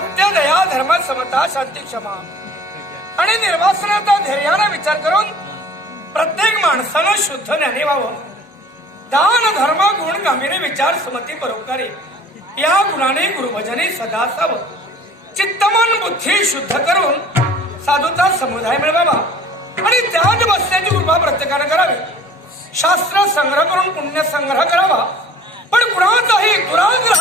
धर्म समता शांती क्षमा. आणि निर्वासनाचा धैर्याने विचार करून प्रत्येक माणसानं शुद्ध ज्ञानी व्हावं. दान धर्म गुण गांभीर्य विचार समती परोपकारी या गुणाने गुरुभजने सदा असावं. चित्तमन बुद्धी शुद्ध करून साधूचा समुदाय मिळवावा. आणि त्यात बसण्याची कृपा प्रत्येकानं करावी. शास्त्र संग्रह करून पुण्य संग्रह करावा. पण कुणाचाही दुराग्रह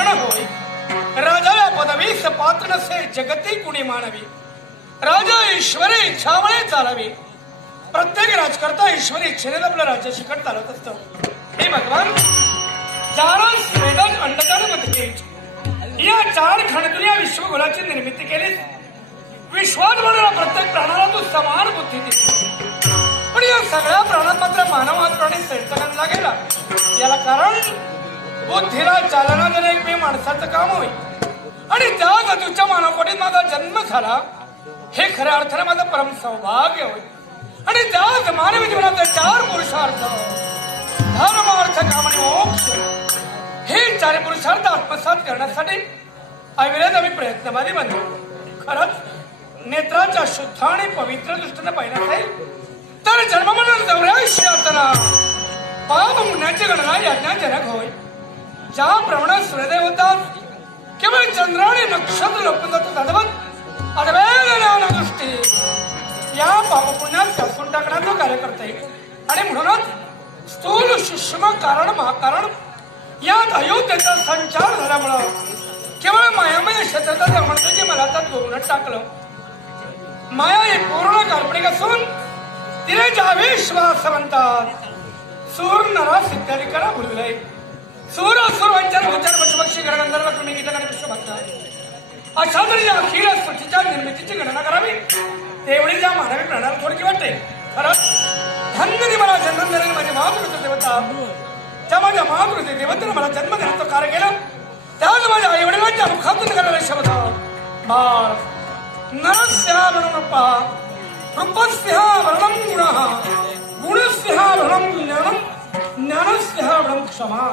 राजलक्षण होय राजाला पदवीस पात्र नसे जगती कुणी मानवी राजा ईश्वरी इच्छामुळे चालावी प्रत्येक राजकर्ता ईश्वरी इच्छेने आपलं राज्य शिकत चालत असतं हे भगवान चारच वेदात अंडकामध्ये या चार खंडातून या विश्वगुलाची निर्मिती केली विश्वास म्हणून प्रत्येक प्राणाला तू समान बुद्धी दिली पण या सगळ्या प्राणात मात्र मानव हा प्राणी सैतानाला गेला याला कारण बुद्धीला चालना देणे मी माणसाचं काम होईल आणि त्या गतूच्या मानवकोटीत माझा जन्म झाला हे खऱ्या अर्थाने माझं परम सौभाग्य होईल आणि त्याच मानवी जीवनाचा चार पुरुषार्थ धर्मार्थ काम आणि मोक्ष हे चार पुरुषार्थ आत्मसात करण्यासाठी अविरत आम्ही प्रयत्नवादी बनलो. खरंच नेत्राच्या शुद्ध आणि पवित्र दृष्टीने पाहिलं असेल तर जन्ममरण चौऱ्याऐंशी यातना पाप मुण्याची गणना यज्ञाजनक ज्या प्रमाणात सूर्यदेव होतात केवळ चंद्र आणि नक्षत्र लोकून जातो साधवत अडवेल ज्ञानदृष्टी या पापपुण्यात शासून टाकण्याचं कार्य करता येईल आणि म्हणूनच स्थूल सूक्ष्म कारण महाकारण यात अयोध्येचा संचार झाल्यामुळं केवळ मायामय क्षेत्राचा देव म्हणतो मला त्यात गोवणत टाकलं. माया एक पूर्ण काल्पनिक असून तिने जावे श्वास म्हणतात सूर नरा इत्यादी करा भुललंय सूर असुर वंचन भोचन पशुपक्षी गणगंधर्व तुम्ही गीत आणि विश्व भक्त अशा तरी या अखिल सृष्टीच्या निर्मितीची गणना करावी. तेवढी ज्या मानवी प्राणाला थोडकी वाटते. खरं धन्य मला जन्म देणारी माझी मातृत्व देवता. त्या माझ्या मातृत्व देवतेनं मला जन्म देण्याचं कार्य केलं. त्याच माझ्या आई वडिलांच्या मुखातून करायला शब्द. बाळ नरस्या म्हणून रूपस्य वर्णम गुण गुणस्य वर्णम ज्ञानम ज्ञानस्य वर्णम क्षमा.